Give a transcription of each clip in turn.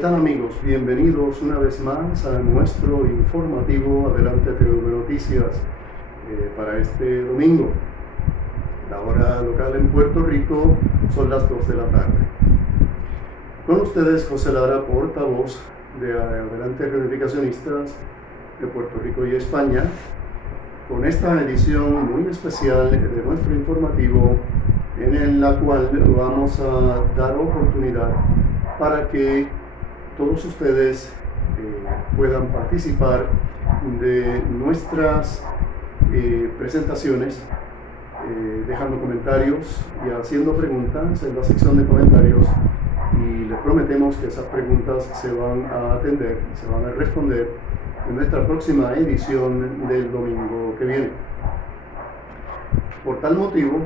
tal, amigos? Bienvenidos una vez más a nuestro informativo Adelante TV Noticias para este domingo. La hora local en Puerto Rico son las 2 de la tarde. Con ustedes José Lara, portavoz de Adelante Reunificacionistas de Puerto Rico y España, con esta edición muy especial de nuestro informativo, en la cual vamos a dar oportunidad para que todos ustedes puedan participar de nuestras presentaciones, dejando comentarios y haciendo preguntas en la sección de comentarios, y les prometemos que esas preguntas se van a atender y se van a responder en nuestra próxima edición del domingo que viene. Por tal motivo,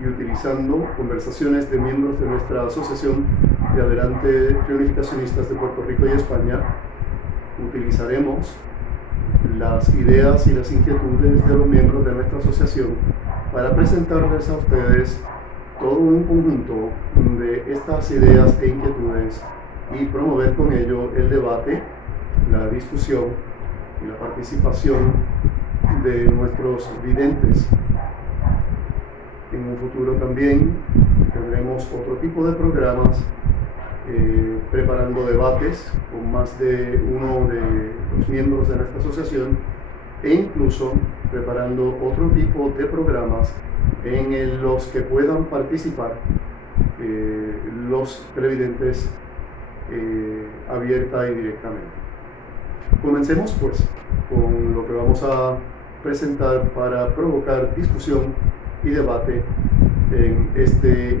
y utilizando conversaciones de miembros de nuestra asociación de Adelante Reunificacionistas de Puerto Rico y España, utilizaremos las ideas y las inquietudes de los miembros de nuestra asociación para presentarles a ustedes todo un conjunto de estas ideas e inquietudes y promover con ello el debate, la discusión y la participación de nuestros videntes. En un futuro también tendremos otro tipo de programas preparando debates con más de uno de los miembros de nuestra asociación, e incluso preparando otro tipo de programas en los que puedan participar los televidentes abierta y directamente. Comencemos pues con lo que vamos a presentar para provocar discusión y debate en este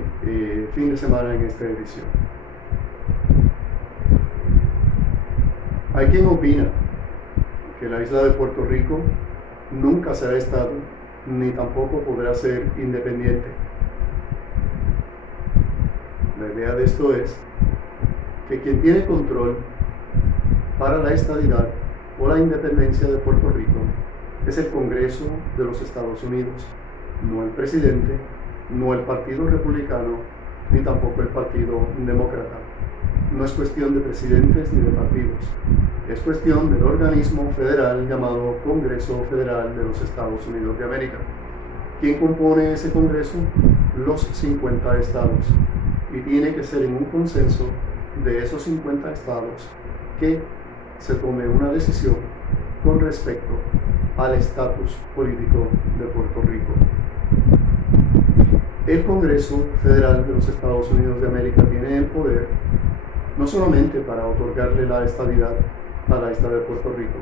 fin de semana, en esta edición. Hay quien opina que la isla de Puerto Rico nunca será Estado, ni tampoco podrá ser independiente. La idea de esto es que quien tiene control para la estadidad o la independencia de Puerto Rico es el Congreso de los Estados Unidos, no el presidente, no el Partido Republicano, ni tampoco el Partido Demócrata. No es cuestión de presidentes ni de partidos, es cuestión del organismo federal llamado Congreso Federal de los Estados Unidos de América. ¿Quién compone ese Congreso? Los 50 estados. Y tiene que ser en un consenso de esos 50 estados que se tome una decisión con respecto al estatus político de Puerto Rico. El Congreso Federal de los Estados Unidos de América tiene el poder no solamente para otorgarle la estadidad a la isla de Puerto Rico,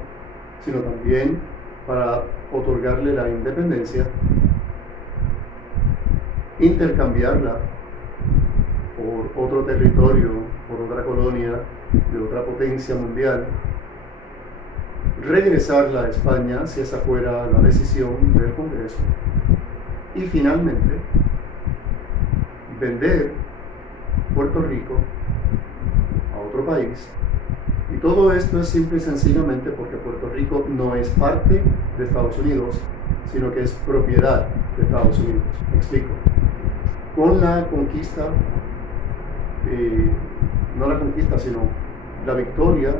sino también para otorgarle la independencia, intercambiarla por otro territorio, por otra colonia de otra potencia mundial, regresarla a España si esa fuera la decisión del Congreso, y finalmente vender Puerto Rico a otro país. Y todo esto es simple y sencillamente porque Puerto Rico no es parte de Estados Unidos, sino que es propiedad de Estados Unidos. Me explico. Con la conquista, no la conquista, sino la victoria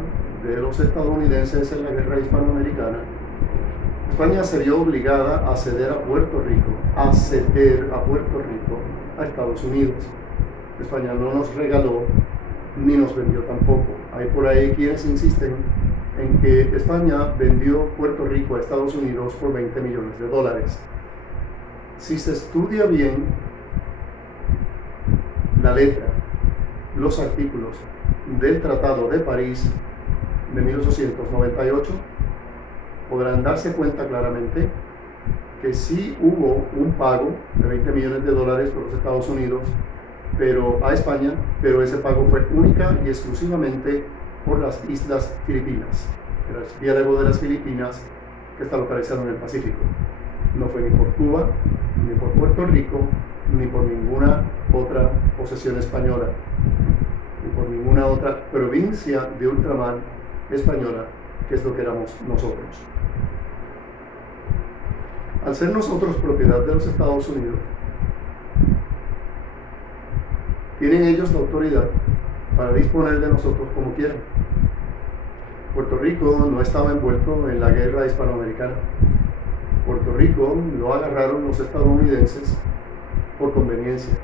de los estadounidenses en la guerra hispanoamericana, España se vio obligada a ceder a Puerto Rico, a Estados Unidos. España no nos regaló ni nos vendió tampoco. Hay por ahí quienes insisten en que España vendió Puerto Rico a Estados Unidos por $20 millones. Si se estudia bien la letra, los artículos del Tratado de París de 1898, podrán darse cuenta claramente que sí hubo un pago de $20 millones por los Estados Unidos, pero a España, pero ese pago fue única y exclusivamente por las Islas Filipinas, el archipiélago de las Filipinas, que está localizado en el Pacífico. No fue ni por Cuba, ni por Puerto Rico, ni por ninguna otra posesión española, ni por ninguna otra provincia de ultramar española, que es lo que éramos nosotros. Al ser nosotros propiedad de los Estados Unidos, tienen ellos la autoridad para disponer de nosotros como quieran. Puerto Rico no estaba envuelto en la guerra hispanoamericana. Puerto Rico lo agarraron los estadounidenses por conveniencia.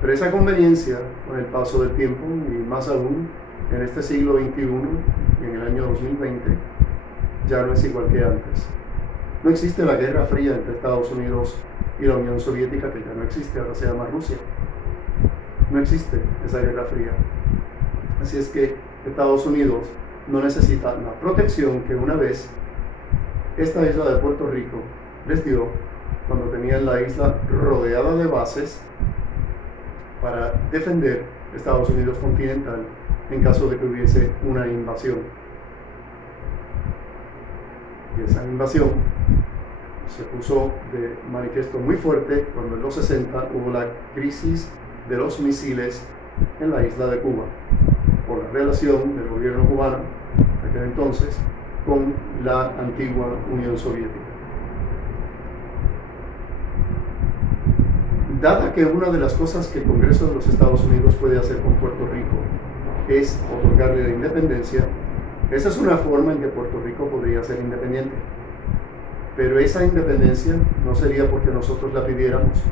Pero esa conveniencia, con el paso del tiempo, y más aún en este siglo XXI y en el año 2020, ya no es igual que antes. No existe la Guerra Fría entre Estados Unidos y la Unión Soviética, que ya no existe, ahora se llama Rusia. No existe esa Guerra Fría. Así es que Estados Unidos no necesita la protección que una vez esta isla de Puerto Rico les dio cuando tenían la isla rodeada de bases para defender Estados Unidos continental en caso de que hubiese una invasión. Y esa invasión se puso de manifiesto muy fuerte cuando en los 60 hubo la crisis de los misiles en la isla de Cuba, por la relación del gobierno cubano de aquel entonces con la antigua Unión Soviética. Dada que una de las cosas que el Congreso de los Estados Unidos puede hacer con Puerto Rico es otorgarle la independencia, esa es una forma en que Puerto Rico podría ser independiente. Pero esa independencia no sería porque nosotros la pidiéramos,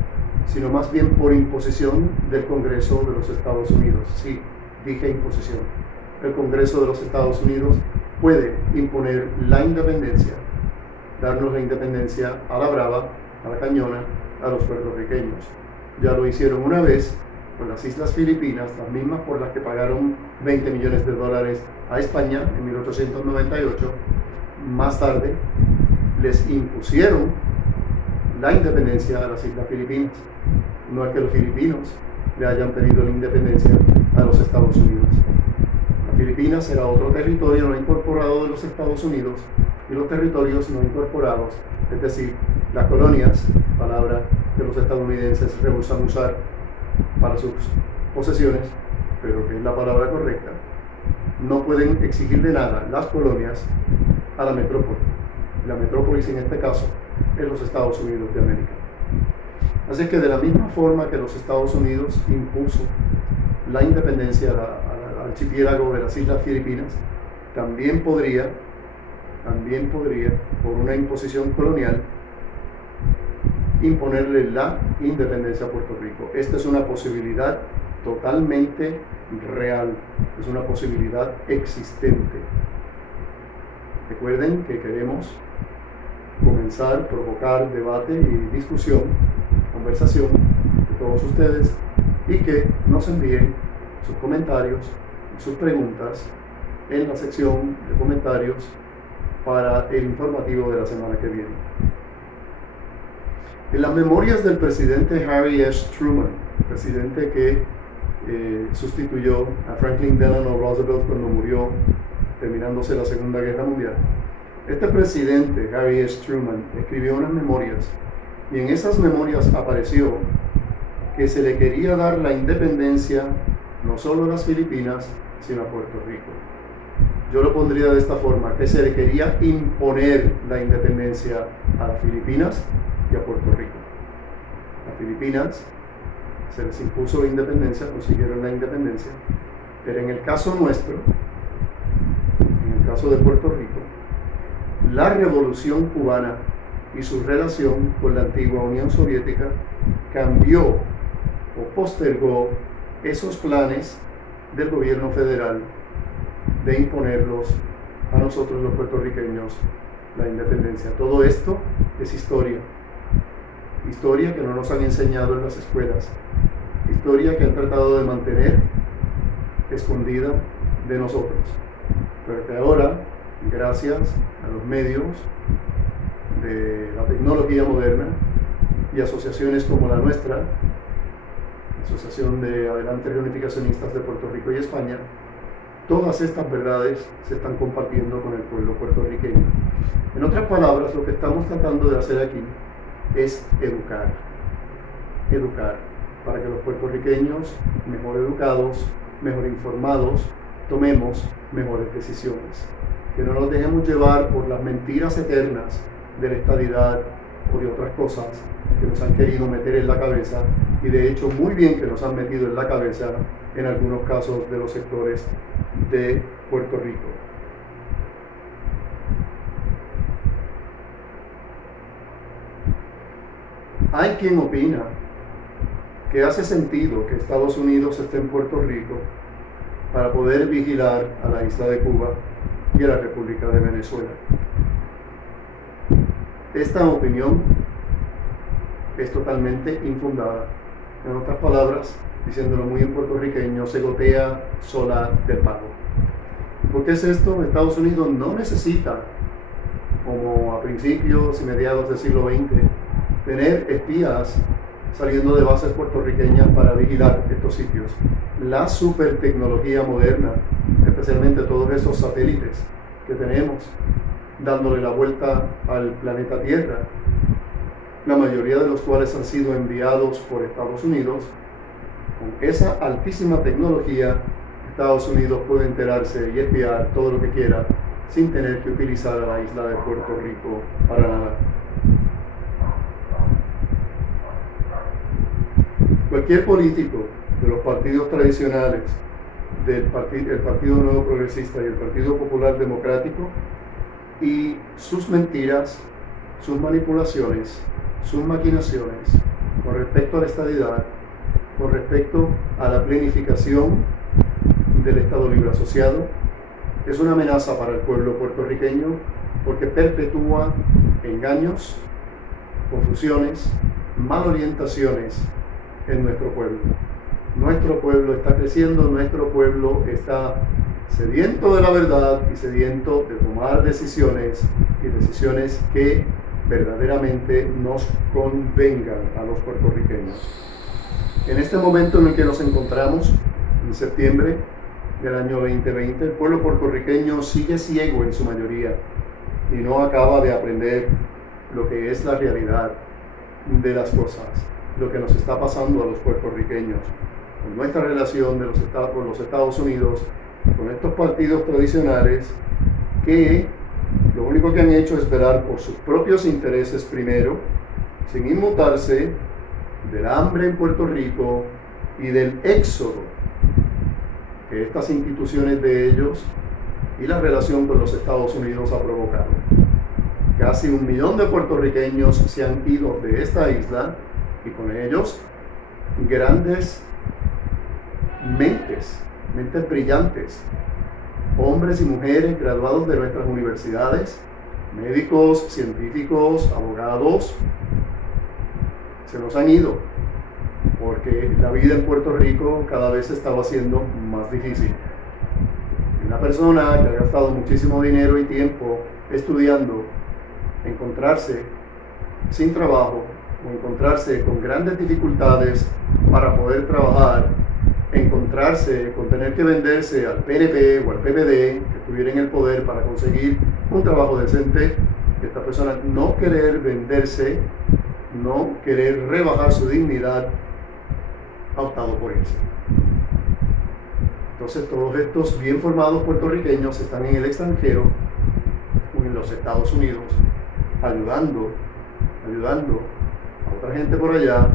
sino más bien por imposición del Congreso de los Estados Unidos. Sí, dije imposición. El Congreso de los Estados Unidos puede imponer la independencia, darnos la independencia a la brava, a la cañona, a los puertorriqueños. Ya lo hicieron una vez con las Islas Filipinas, las mismas por las que pagaron $20 millones a España en 1898. Más tarde les impusieron la independencia a las Islas Filipinas. No es que los filipinos le hayan pedido la independencia a los Estados Unidos. Las Filipinas era otro territorio no incorporado de los Estados Unidos, y los territorios no incorporados, es decir, las colonias, palabra que los estadounidenses rehusan usar para sus posesiones, pero que es la palabra correcta, no pueden exigirle nada las colonias a la metrópoli. La metrópolis en este caso es los Estados Unidos de América. Así que de la misma forma que los Estados Unidos impuso la independencia al archipiélago de las Islas Filipinas, también podría, por una imposición colonial, imponerle la independencia a Puerto Rico. Esta es una posibilidad totalmente real, es una posibilidad existente. Recuerden que queremos comenzar, provocar debate y discusión, conversación de todos ustedes, y que nos envíen sus comentarios y sus preguntas en la sección de comentarios para el informativo de la semana que viene. En las memorias del presidente Harry S. Truman, presidente que sustituyó a Franklin Delano Roosevelt cuando murió, terminándose la Segunda Guerra Mundial, este presidente, Harry S. Truman, escribió unas memorias, y en esas memorias apareció que se le quería dar la independencia no solo a las Filipinas, sino a Puerto Rico. Yo lo pondría de esta forma, que se le quería imponer la independencia a las Filipinas y a Puerto Rico. Las Filipinas se les impuso la independencia, consiguieron la independencia, pero en el caso nuestro, en el caso de Puerto Rico, la revolución cubana y su relación con la antigua Unión Soviética cambió o postergó esos planes del gobierno federal de imponerlos a nosotros los puertorriqueños la independencia. Todo esto es historia que no nos han enseñado en las escuelas, historia que han tratado de mantener escondida de nosotros, pero que ahora, gracias a los medios de la tecnología moderna y asociaciones como la nuestra, Asociación de Adelante Reunificacionistas de Puerto Rico y España, todas estas verdades se están compartiendo con el pueblo puertorriqueño. En otras palabras, lo que estamos tratando de hacer aquí es educar para que los puertorriqueños, mejor educados, mejor informados, tomemos mejores decisiones. Que no nos dejemos llevar por las mentiras eternas de la estadidad o de otras cosas que nos han querido meter en la cabeza y de hecho muy bien que nos han metido en la cabeza en algunos casos de los sectores de Puerto Rico. Hay quien opina que hace sentido que Estados Unidos esté en Puerto Rico para poder vigilar a la isla de Cuba y a la República de Venezuela. Esta opinión es totalmente infundada. En otras palabras, diciéndolo muy en puertorriqueño, se gotea sola del pago. ¿Por qué es esto? Estados Unidos no necesita, como a principios y mediados del siglo XX, tener espías saliendo de bases puertorriqueñas para vigilar estos sitios. La supertecnología moderna, especialmente todos esos satélites que tenemos dándole la vuelta al planeta Tierra, la mayoría de los cuales han sido enviados por Estados Unidos, con esa altísima tecnología, Estados Unidos puede enterarse y espiar todo lo que quiera sin tener que utilizar a la isla de Puerto Rico para nada. Cualquier político de los partidos tradicionales, el Partido Nuevo Progresista y el Partido Popular Democrático, y sus mentiras, sus manipulaciones, sus maquinaciones con respecto a la estadidad, con respecto a la planificación del Estado Libre Asociado, es una amenaza para el pueblo puertorriqueño porque perpetúa engaños, confusiones, malorientaciones en nuestro pueblo. Nuestro pueblo está creciendo, nuestro pueblo está sediento de la verdad y sediento de tomar decisiones y decisiones que verdaderamente nos convengan a los puertorriqueños. En este momento en el que nos encontramos, en septiembre del año 2020, el pueblo puertorriqueño sigue ciego en su mayoría y no acaba de aprender lo que es la realidad de las cosas, lo que nos está pasando a los puertorriqueños, con nuestra relación con los Estados Unidos, con estos partidos tradicionales que lo único que han hecho es velar por sus propios intereses primero, sin inmutarse del hambre en Puerto Rico y del éxodo que estas instituciones de ellos y la relación con los Estados Unidos ha provocado. Casi 1 millón de puertorriqueños se han ido de esta isla y con ellos grandes mentes brillantes, hombres y mujeres graduados de nuestras universidades, médicos, científicos, abogados, se nos han ido porque la vida en Puerto Rico cada vez estaba siendo más difícil. Una persona que ha gastado muchísimo dinero y tiempo estudiando, encontrarse sin trabajo o encontrarse con grandes dificultades para poder trabajar, encontrarse con tener que venderse al PNP o al PPD que estuviera en el poder para conseguir un trabajo decente, esta persona no querer venderse, no querer rebajar su dignidad, ha optado por irse. Entonces todos estos bien formados puertorriqueños están en el extranjero o en los Estados Unidos ayudando a otra gente por allá,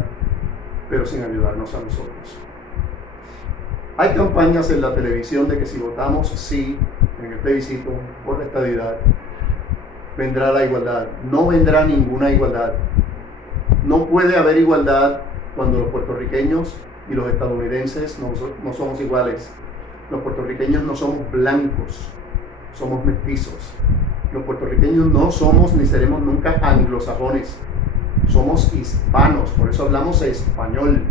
pero sin ayudarnos a nosotros. Hay campañas en la televisión de que si votamos sí en el plebiscito por la estadidad, vendrá la igualdad. No vendrá ninguna igualdad. No puede haber igualdad cuando los puertorriqueños y los estadounidenses no somos iguales. Los puertorriqueños no somos blancos, somos mestizos. Los puertorriqueños no somos ni seremos nunca anglosajones, somos hispanos, por eso hablamos español.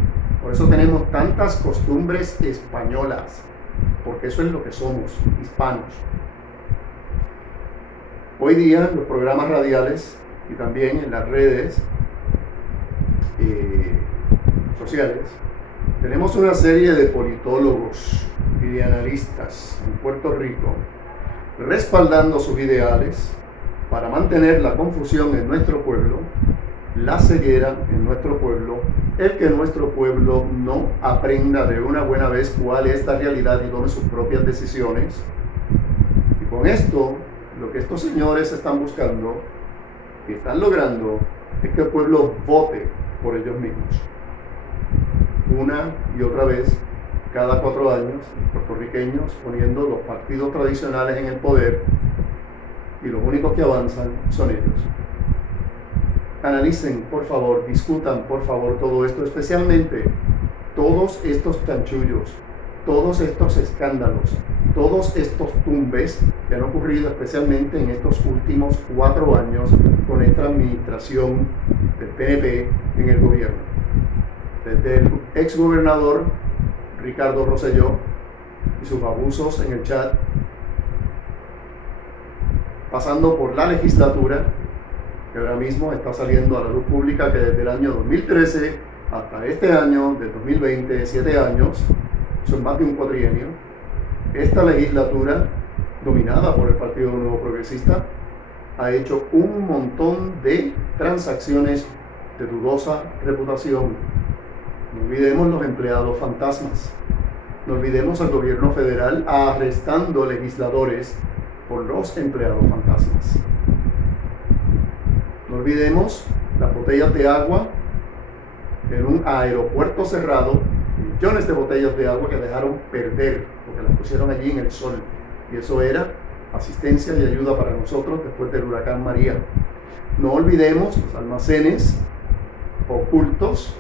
Por eso tenemos tantas costumbres españolas, porque eso es lo que somos, hispanos. Hoy día en los programas radiales y también en las redes sociales, tenemos una serie de politólogos y de analistas en Puerto Rico respaldando sus ideales para mantener la confusión en nuestro pueblo, la ceguera en nuestro pueblo, el que nuestro pueblo no aprenda de una buena vez cuál es la realidad y tome sus propias decisiones. Y con esto, lo que estos señores están buscando y están logrando es que el pueblo vote por ellos mismos. una y otra vez, cada 4 años, puertorriqueños poniendo los partidos tradicionales en el poder y los únicos que avanzan son ellos. Analicen, por favor, discutan, por favor, todo esto, especialmente todos estos chanchullos, todos estos escándalos, todos estos tumbes que han ocurrido especialmente en estos últimos 4 años con esta administración del PNP en el gobierno. Desde el exgobernador Ricardo Rosselló y sus abusos en el chat, pasando por la legislatura, que ahora mismo está saliendo a la luz pública, que desde el año 2013 hasta este año, del 2020, 7 años, son más de un cuatrienio, esta legislatura, dominada por el Partido Nuevo Progresista, ha hecho un montón de transacciones de dudosa reputación. No olvidemos los empleados fantasmas. No olvidemos al gobierno federal arrestando legisladores por los empleados fantasmas. No olvidemos las botellas de agua en un aeropuerto cerrado, millones de botellas de agua que dejaron perder porque las pusieron allí en el sol. Y eso era asistencia y ayuda para nosotros después del huracán María. No olvidemos los almacenes ocultos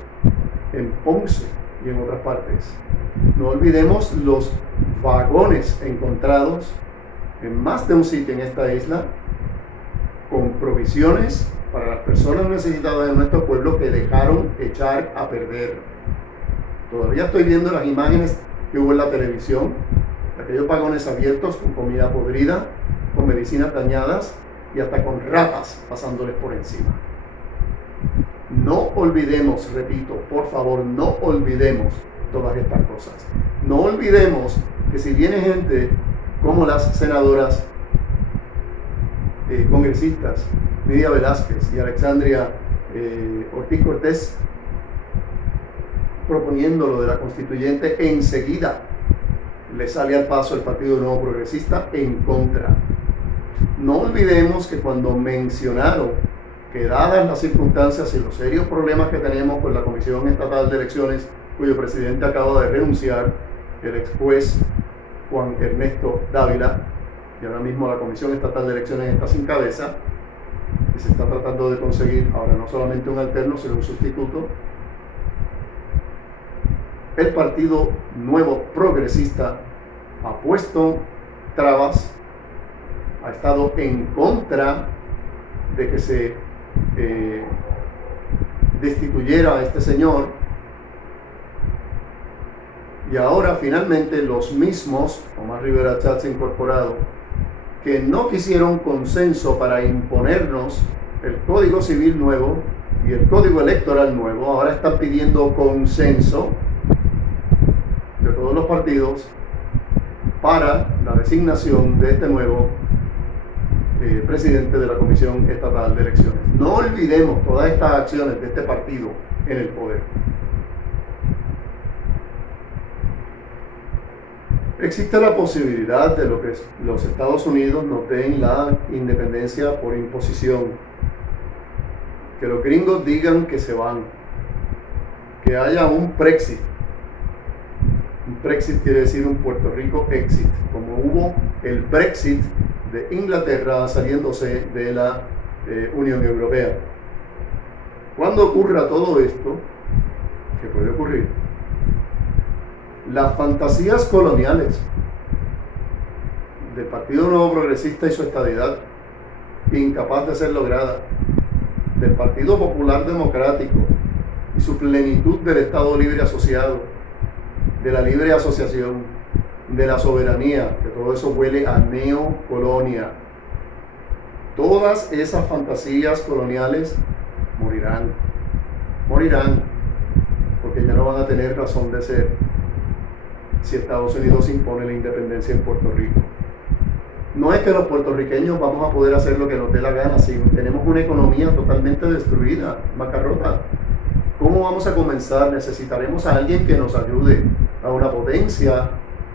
en Ponce y en otras partes. No olvidemos los vagones encontrados en más de un sitio en esta isla con provisiones para las personas necesitadas de nuestro pueblo que dejaron echar a perder. Todavía estoy viendo las imágenes que hubo en la televisión, de aquellos vagones abiertos con comida podrida, con medicinas dañadas y hasta con ratas pasándoles por encima. No olvidemos, repito, por favor, no olvidemos todas estas cosas. No olvidemos que si viene gente como las senadoras congresistas Nidia Velázquez y Alexandria Ortiz Cortés proponiendo lo de la constituyente, enseguida le sale al paso el Partido Nuevo Progresista en contra. No olvidemos que cuando mencionaron que dadas las circunstancias y los serios problemas que tenemos con la Comisión Estatal de Elecciones, cuyo presidente acaba de renunciar, el ex juez Juan Ernesto Dávila, y ahora mismo la Comisión Estatal de Elecciones está sin cabeza, y se está tratando de conseguir ahora no solamente un alterno, sino un sustituto. El Partido Nuevo Progresista ha puesto trabas, ha estado en contra de que se destituyera a este señor, y ahora finalmente los mismos, Omar Rivera Chats incorporado, que no quisieron consenso para imponernos el Código Civil nuevo y el Código Electoral nuevo, ahora están pidiendo consenso de todos los partidos para la designación de este nuevo presidente de la Comisión Estatal de Elecciones. No olvidemos todas estas acciones de este partido en el poder. Existe la posibilidad de lo que los Estados Unidos nos den la independencia por imposición, que los gringos digan que se van, que haya un Brexit. Un Brexit quiere decir un Puerto Rico exit, como hubo el Brexit de Inglaterra saliéndose de la Unión Europea. Cuando ocurra todo esto, ¿qué puede ocurrir? Las fantasías coloniales del Partido Nuevo Progresista y su estadidad, incapaz de ser lograda, del Partido Popular Democrático y su plenitud del Estado Libre Asociado, de la libre asociación, de la soberanía, que todo eso huele a neocolonia. Todas esas fantasías coloniales morirán, porque ya no van a tener razón de ser si Estados Unidos impone la independencia en Puerto Rico. No es que los puertorriqueños vamos a poder hacer lo que nos dé la gana, si tenemos una economía totalmente destruida, bancarrota. ¿Cómo vamos a comenzar? Necesitaremos a alguien que nos ayude, a una potencia,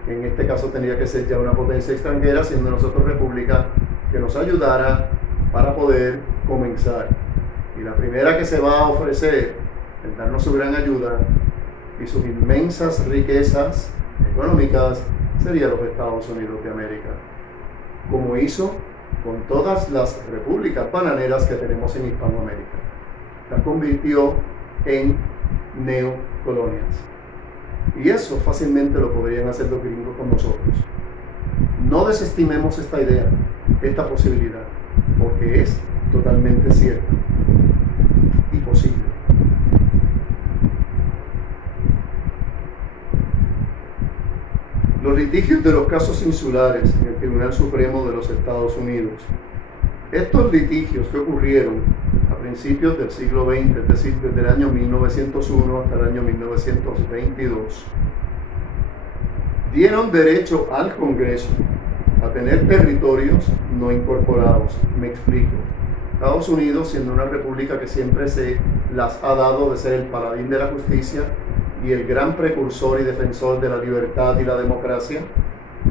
en este caso tendría que ser ya una potencia extranjera, siendo nosotros república, que nos ayudara para poder comenzar. Y la primera que se va a ofrecer en darnos su gran ayuda y sus inmensas riquezas económicas sería los Estados Unidos de América, como hizo con todas las repúblicas bananeras que tenemos en Hispanoamérica. Las convirtió en neocolonias. Y eso fácilmente lo podrían hacer los gringos con nosotros. No desestimemos esta idea, esta posibilidad, porque es totalmente cierta y posible. Los litigios de los casos insulares en el Tribunal Supremo de los Estados Unidos. Estos litigios que ocurrieron a principios del siglo XX, es decir, desde el año 1901 hasta el año 1922, dieron derecho al Congreso a tener territorios no incorporados. Me explico. Estados Unidos, siendo una república que siempre se las ha dado de ser el paladín de la justicia y el gran precursor y defensor de la libertad y la democracia,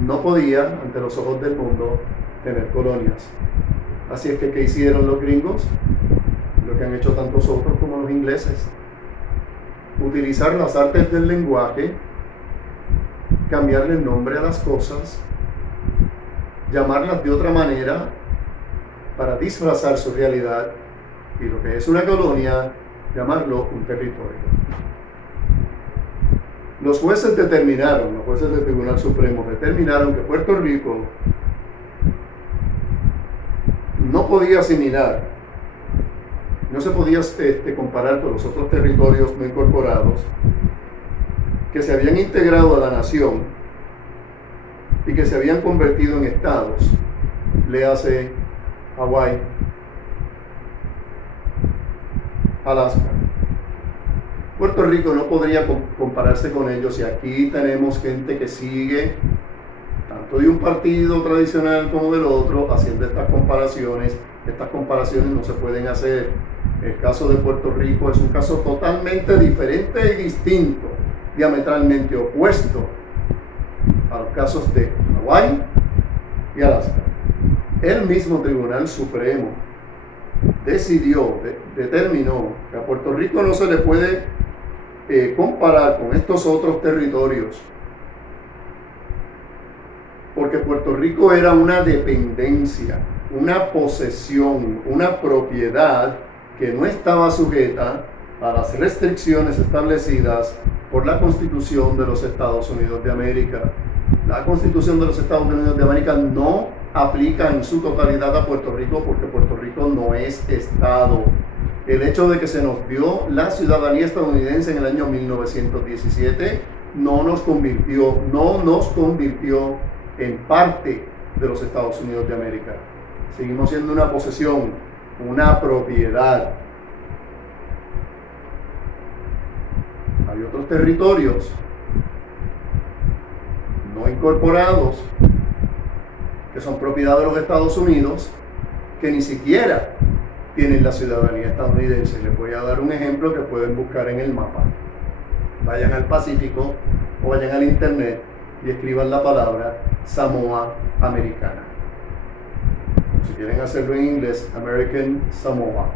no podía, ante los ojos del mundo, tener colonias. Así es que, ¿qué hicieron los gringos? Lo que han hecho tantos otros como los ingleses. Utilizar las artes del lenguaje, cambiarle el nombre a las cosas, llamarlas de otra manera para disfrazar su realidad, y lo que es una colonia, llamarlo un territorio. Los jueces del Tribunal Supremo determinaron que Puerto Rico no podía asimilar, no se podía comparar con los otros territorios no incorporados que se habían integrado a la nación y que se habían convertido en estados, léase Hawái, Alaska. Puerto Rico no podría compararse con ellos, y aquí tenemos gente que sigue tanto de un partido tradicional como del otro haciendo estas comparaciones. Estas comparaciones no se pueden hacer. El caso de Puerto Rico es un caso totalmente diferente y distinto, diametralmente opuesto a los casos de Hawái y Alaska. El mismo Tribunal Supremo determinó que a Puerto Rico no se le puede comparar con estos otros territorios, porque Puerto Rico era una dependencia, una posesión, una propiedad que no estaba sujeta a las restricciones establecidas por la Constitución de los Estados Unidos de América. La Constitución de los Estados Unidos de América no aplica en su totalidad a Puerto Rico, porque Puerto Rico no es Estado. El hecho de que se nos dio la ciudadanía estadounidense en el año 1917 no nos convirtió en parte de los Estados Unidos de América. Seguimos siendo una posesión, una propiedad. Hay otros territorios no incorporados que son propiedad de los Estados Unidos, que ni siquiera tienen la ciudadanía estadounidense. Les voy a dar un ejemplo que pueden buscar en el mapa. Vayan al Pacífico o vayan al internet y escriban la palabra Samoa Americana. Si quieren hacerlo en inglés, American Samoa,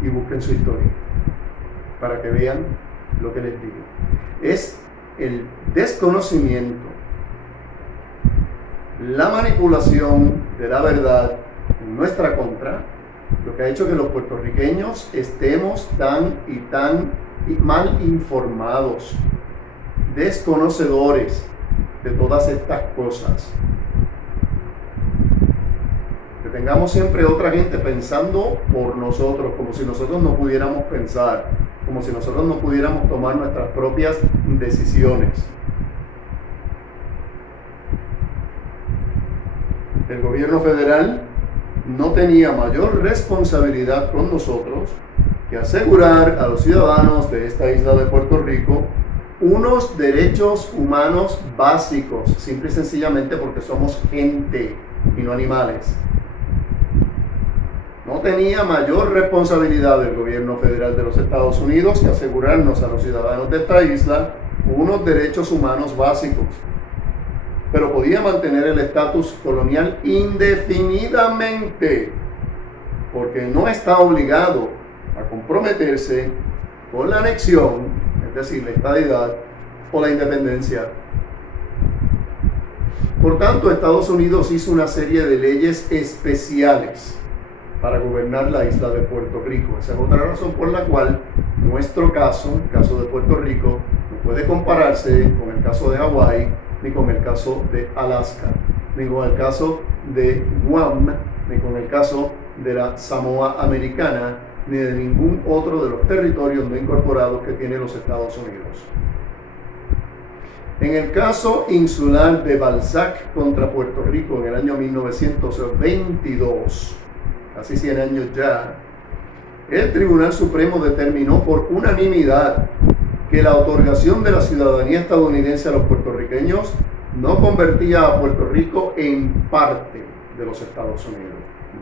y busquen su historia para que vean lo que les digo. Es el desconocimiento, la manipulación de la verdad en nuestra contra, lo que ha hecho que los puertorriqueños estemos tan mal informados, desconocedores de todas estas cosas. Que tengamos siempre otra gente pensando por nosotros, como si nosotros no pudiéramos pensar, como si nosotros no pudiéramos tomar nuestras propias decisiones. El gobierno federal no tenía mayor responsabilidad con nosotros que asegurar a los ciudadanos de esta isla de Puerto Rico unos derechos humanos básicos, simple y sencillamente porque somos gente y no animales. No tenía mayor responsabilidad el gobierno federal de los Estados Unidos que asegurarnos a los ciudadanos de esta isla unos derechos humanos básicos, pero podía mantener el estatus colonial indefinidamente, porque no está obligado a comprometerse con la anexión, es es decir, la estadidad o la independencia. Por tanto, Estados Unidos hizo una serie de leyes especiales para gobernar la isla de Puerto Rico. Esa es otra razón por la cual nuestro caso, el caso de Puerto Rico, no puede compararse con el caso de Hawái, ni con el caso de Alaska, ni con el caso de Guam, ni con el caso de la Samoa Americana, ni de ningún otro de los territorios no incorporados que tiene los Estados Unidos. En el caso insular de Balzac contra Puerto Rico en el año 1922, casi 100 años ya, el Tribunal Supremo determinó por unanimidad que la otorgación de la ciudadanía estadounidense a los puertorriqueños no convertía a Puerto Rico en parte de los Estados Unidos.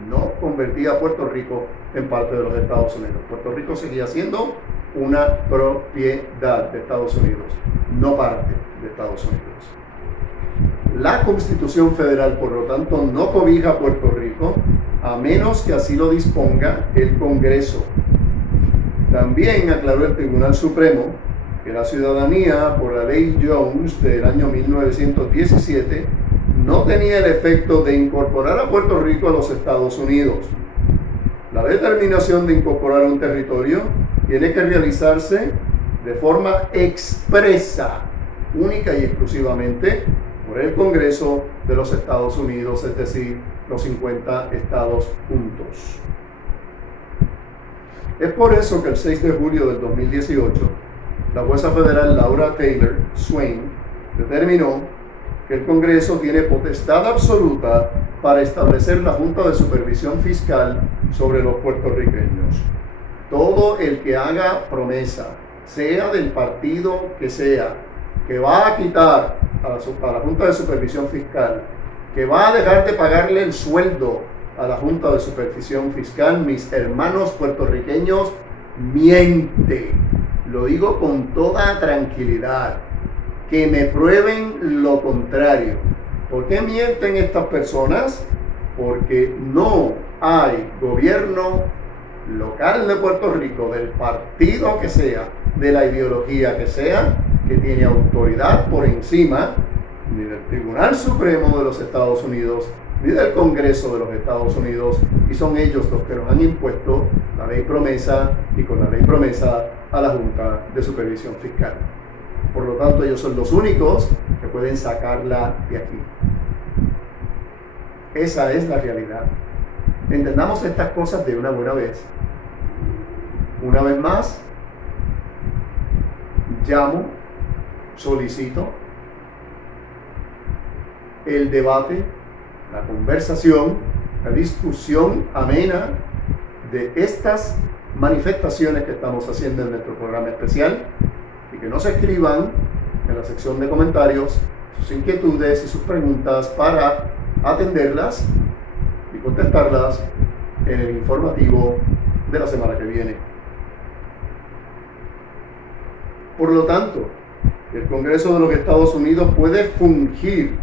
No convertía a Puerto Rico en parte de los Estados Unidos. Puerto Rico seguía siendo una propiedad de Estados Unidos, no parte de Estados Unidos. La Constitución Federal, por lo tanto, no cobija a Puerto Rico a menos que así lo disponga el Congreso. También aclaró el Tribunal Supremo que la ciudadanía, por la ley Jones del año 1917, no tenía el efecto de incorporar a Puerto Rico a los Estados Unidos. La determinación de incorporar un territorio tiene que realizarse de forma expresa, única y exclusivamente por el Congreso de los Estados Unidos, es decir, los 50 estados juntos. Es por eso que el 6 de julio del 2018, la jueza federal Laura Taylor Swain determinó que el Congreso tiene potestad absoluta para establecer la Junta de Supervisión Fiscal sobre los puertorriqueños. Todo el que haga promesa, sea del partido que sea, que va a quitar a la Junta de Supervisión Fiscal, que va a dejar de pagarle el sueldo a la Junta de Supervisión Fiscal, mis hermanos puertorriqueños, miente. Lo digo con toda tranquilidad. Que me prueben lo contrario. ¿Por qué mienten estas personas? Porque no hay gobierno local de Puerto Rico, del partido que sea, de la ideología que sea, que tiene autoridad por encima ni del Tribunal Supremo de los Estados Unidos, ni del Congreso de los Estados Unidos, y son ellos los que nos han impuesto la ley promesa, y con la ley promesa a la Junta de Supervisión Fiscal. Por lo tanto, ellos son los únicos que pueden sacarla de aquí. Esa es la realidad. Entendamos estas cosas de una buena vez. Una vez más, llamo, solicito el debate, la conversación, la discusión amena de estas manifestaciones que estamos haciendo en nuestro programa especial, y que no se escriban en la sección de comentarios sus inquietudes y sus preguntas para atenderlas y contestarlas en el informativo de la semana que viene. Por lo tanto, el Congreso de los Estados Unidos puede fungir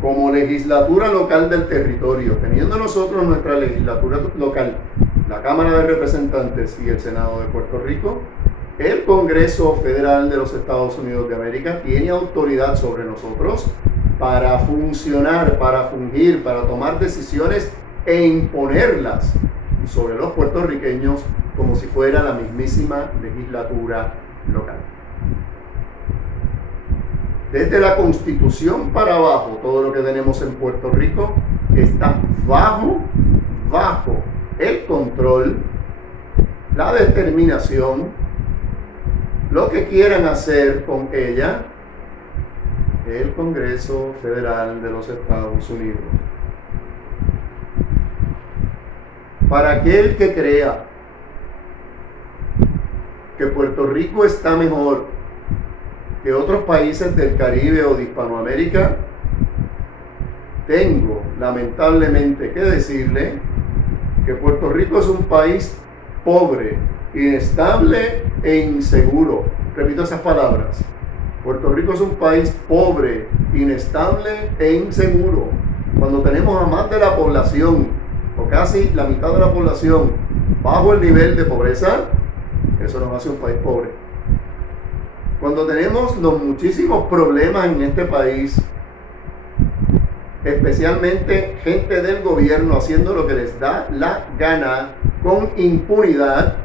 como legislatura local del territorio, teniendo nosotros nuestra legislatura local, la Cámara de Representantes y el Senado de Puerto Rico. El Congreso Federal de los Estados Unidos de América tiene autoridad sobre nosotros para funcionar, para fungir, para tomar decisiones e imponerlas sobre los puertorriqueños como si fuera la mismísima legislatura local. Desde la Constitución para abajo, todo lo que tenemos en Puerto Rico está bajo el control, la determinación, lo que quieran hacer con ella, el Congreso Federal de los Estados Unidos. Para aquel que crea que Puerto Rico está mejor que otros países del Caribe o de Hispanoamérica, tengo lamentablemente que decirle que Puerto Rico es un país pobre, inestable e inseguro. Repito esas palabras. Puerto Rico es un país pobre, inestable e inseguro. Cuando tenemos a más de la población, o casi la mitad de la población, bajo el nivel de pobreza, eso nos hace un país pobre. Cuando tenemos los muchísimos problemas en este país, especialmente gente del gobierno haciendo lo que les da la gana con impunidad,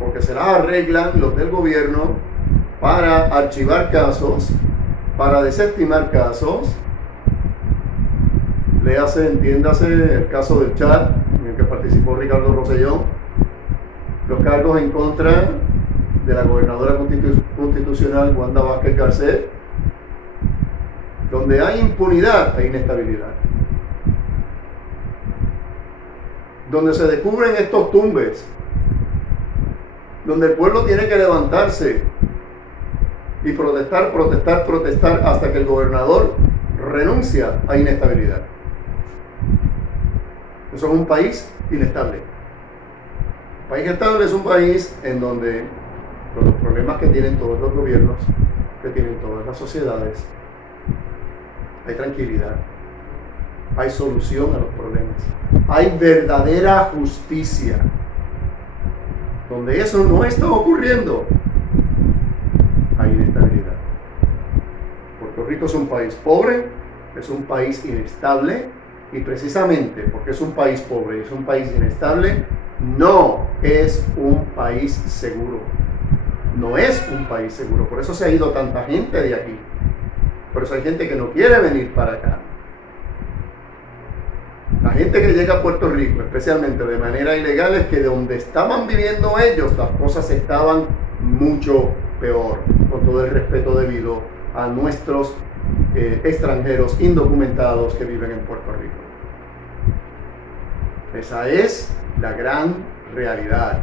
porque se las arreglan los del gobierno para archivar casos, para desestimar casos. Entiéndase el caso del chat en el que participó Ricardo Rosselló, los cargos en contra de la gobernadora constitucional Wanda Vázquez Garcet. Donde hay impunidad, hay inestabilidad. Donde se descubren estos tumbes, donde el pueblo tiene que levantarse y protestar hasta que el gobernador renuncia, hay inestabilidad. Eso es un país inestable. Un país estable es un país en donde, con los problemas que tienen todos los gobiernos, que tienen todas las sociedades, hay tranquilidad, hay solución a los problemas, hay verdadera justicia. Donde eso no está ocurriendo, hay inestabilidad. Puerto Rico es un país pobre, es un país inestable, y precisamente porque es un país pobre y es un país inestable, no es un país seguro. No es un país seguro. Por eso se ha ido tanta gente de aquí. Por eso hay gente que no quiere venir para acá. La gente que llega a Puerto Rico, especialmente de manera ilegal, es que de donde estaban viviendo ellos, las cosas estaban mucho peor, con todo el respeto debido a nuestros extranjeros indocumentados que viven en Puerto Rico. Esa es la gran realidad.